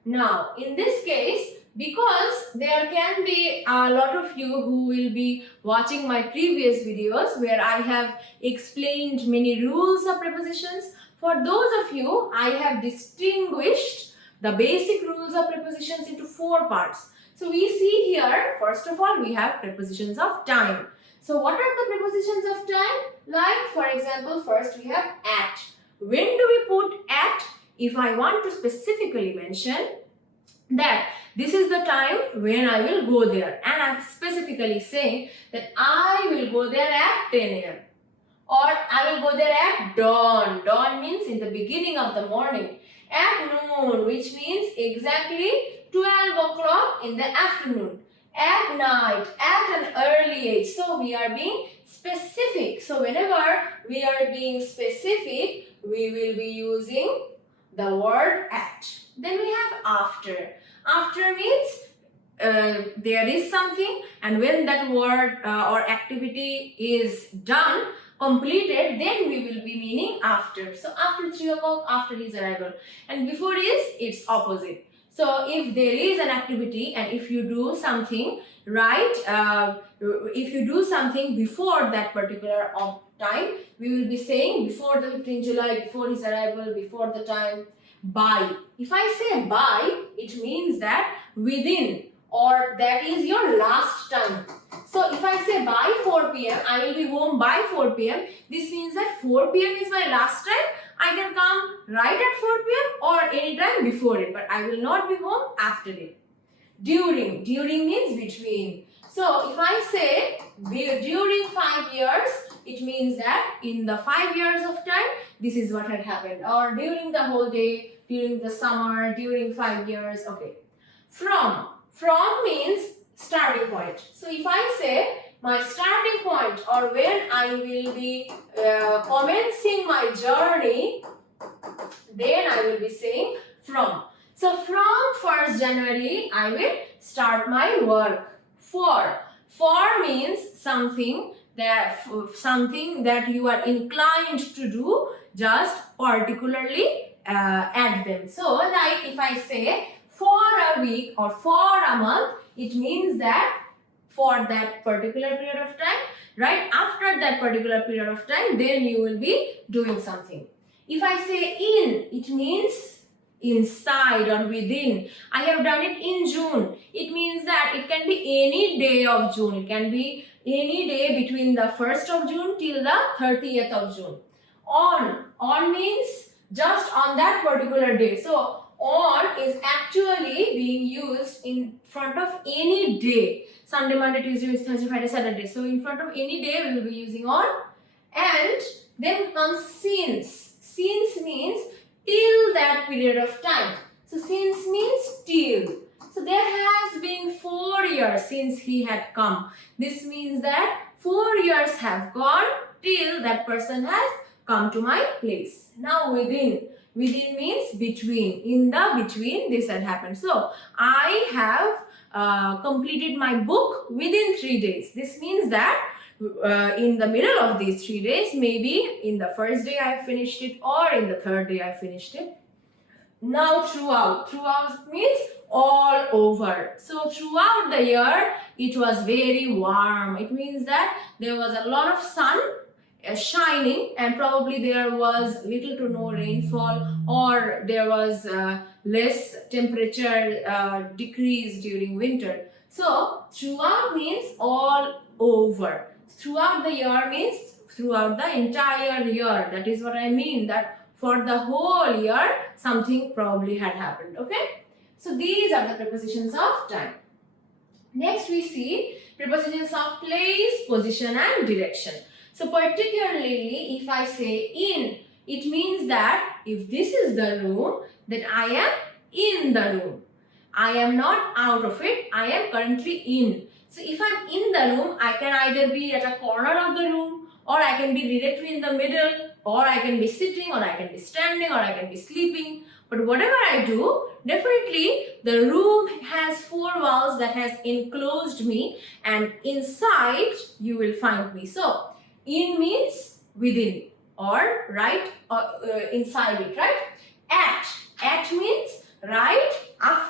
Now, in this case, because there can be a lot of you who will be watching my previous videos where I have explained many rules of prepositions, for those of you, I have distinguished the basic rules of prepositions into 4 parts. So we see here, first of all, we have prepositions of time. So what are the prepositions of time? Like, for example, first we have at. When do we put at? If I want to specifically mention that this is the time when I will go there, and I'm specifically saying that I will go there at 10 a.m. or I will go there at dawn. Dawn means in the beginning of the morning. At noon, which means exactly 12 o'clock in the afternoon. At night, at an early age. So we are being specific. So whenever we are being specific, we will be using the word at. Then we have after. After means there is something, and when that word or activity is done, completed, then we will be meaning after. So after 3 o'clock, after his arrival. And before is, it's opposite. So if there is an activity and if you do something, right, if you do something before that particular time, we will be saying before the 15th July, before his arrival, before the time, by. If I say by, it means that within, or that is your last time. So if I say by 4 p.m, I will be home by 4 p.m. This means that 4 p.m. is my last time. I can come right at 4 p.m. or any time before it, but I will not be home after it. During means between. So if I say during 5 years, it means that in the 5 years of time, this is what had happened. Or during the whole day, during the summer, during 5 years. Okay. From means starting point. So if I say my starting point, or when I will be commencing my journey, then I will be saying from. So from 1st January, I will start my work. For means something that you are inclined to do, just particularly add them. So like if I say for a week or for a month, it means that for that particular period of time, right? After that particular period of time, then you will be doing something. If I say in, it means inside or within. I have done it in June. It means that it can be any day of June. It can be any day between the 1st of June till the 30th of June. On means just on that particular day. So on is actually being used in front of any day. Sunday, Monday, Tuesday, Wednesday, Thursday, Friday, Saturday. So in front of any day we will be using on. And then comes since. Since means till that period of time. So since means till. So there has been 4 years since he had come. This means that 4 years have gone till that person has come to my place. Now within. Within means between. In the between, this had happened. So I have completed my book within 3 days. This means that in the middle of these 3 days, maybe in the first day I finished it, or in the third day I finished it. Now throughout. Throughout means all over. So throughout the year, it was very warm. It means that there was a lot of sun shining, and probably there was little to no rainfall, or there was less temperature decrease during winter. So throughout means all over. Throughout the year means throughout the entire year. That is what I mean, that for the whole year something probably had happened. Okay, so these are the prepositions of time. Next we see prepositions of place, position and direction. So particularly if I say in, it means that if this is the room, then I am in the room. I am not out of it, I am currently in. So if I'm in the room, I can either be at a corner of the room, or I can be directly in the middle, or I can be sitting, or I can be standing, or I can be sleeping. But whatever I do, definitely the room has 4 walls that has enclosed me, and inside you will find me. So in means within, or right inside it, right? At means right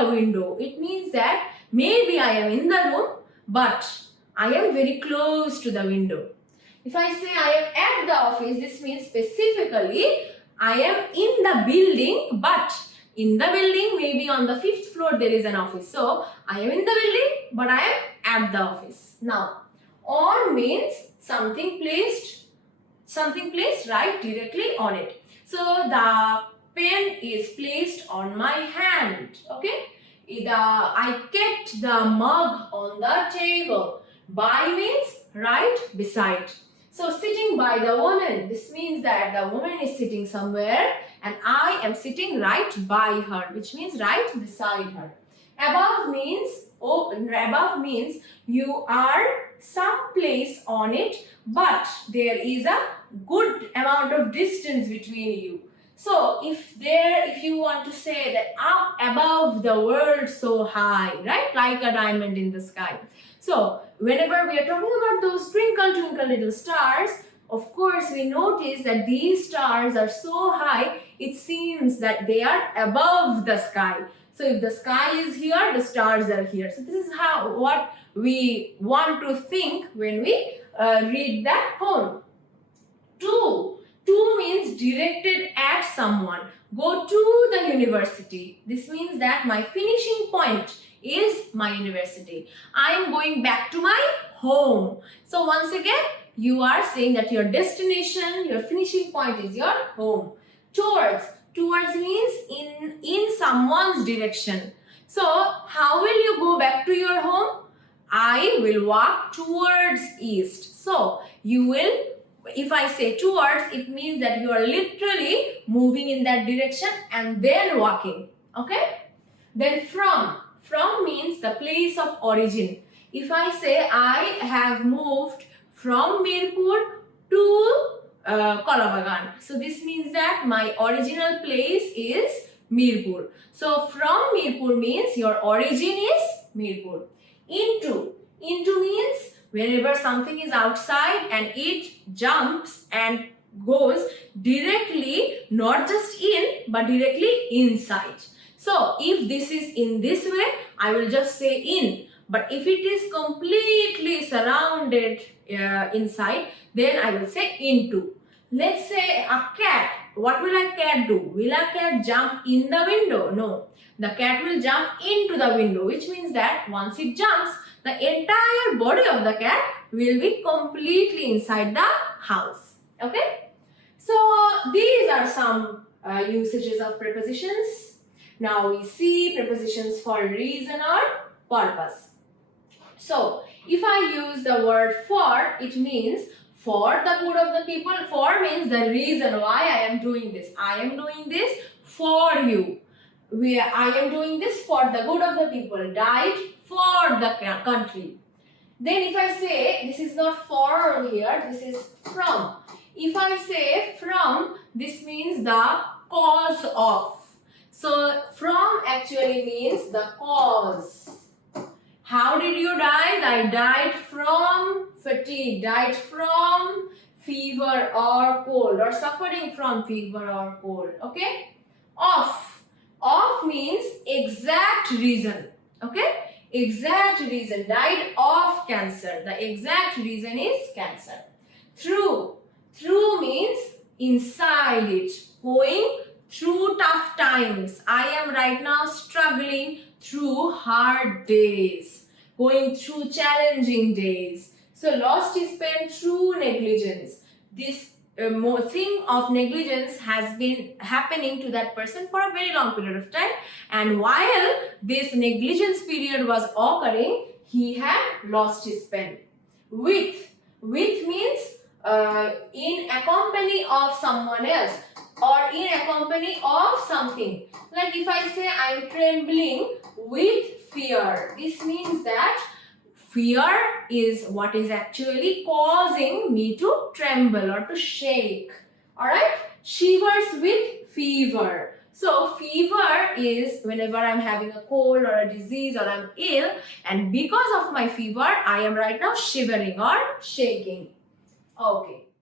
the window. It means that maybe I am in the room, but I am very close to the window. If I say I am at the office, this means specifically I am in the building, but in the building, maybe on the 5th floor there is an office. So I am in the building, but I am at the office. Now, on means something placed right directly on it. So the pen is placed on my hand. Okay. I kept the mug on the table. By means right beside. So sitting by the woman, this means that the woman is sitting somewhere and I am sitting right by her, which means right beside her. Above means you are someplace on it, but there is a good amount of distance between you. So if you want to say that up above the world so high, right? Like a diamond in the sky. So whenever we are talking about those twinkle twinkle little stars, of course we notice that these stars are so high, it seems that they are above the sky. So if the sky is here, the stars are here. So this is what we want to think when we read that poem. To means directed at someone. Go to the university. This means that my finishing point is my university. I am going back to my home. So once again, you are saying that your destination, your finishing point is your home. Towards means in someone's direction. So how will you go back to your home? I will walk towards east. So you will, if I say towards, it means that you are literally moving in that direction and then walking. Okay? Then from means the place of origin. If I say I have moved from Mirpur to OngkoBiggan. So this means that my original place is Mirpur. So from Mirpur means your origin is Mirpur. Into means whenever something is outside and it jumps and goes directly, not just in, but directly inside. So if this is in this way, I will just say in. But if it is completely surrounded inside, then I will say into. Let's say a cat. What will a cat do? Will a cat jump in the window? No. The cat will jump into the window, which means that once it jumps, the entire body of the cat will be completely inside the house. Okay? So these are some usages of prepositions. Now we see prepositions for reason or purpose. So if I use the word for, it means for the good of the people. For means the reason why I am doing this. I am doing this for you. I am doing this for the good of the people. Died for the country. Then if I say, this is not for here, this is from. If I say from, this means the cause of. So from actually means the cause. How did you die? I died from fatigue, died from fever or cold, or suffering from fever or cold. Okay? Of means exact reason. Okay? Exact reason. Died of cancer. The exact reason is cancer. Through means inside it. Going through tough times. I am right now struggling through hard days. Going through challenging days. So lost his pen through negligence. This thing of negligence has been happening to that person for a very long period of time, and while this negligence period was occurring, he had lost his pen. With means in accompany of someone else or in accompany of something. Like if I say I am trembling with fear, this means that fear is what is actually causing me to tremble or to shake. Alright? Shivers with fever. So fever is whenever I'm having a cold or a disease or I'm ill, and because of my fever, I am right now shivering or shaking. Okay.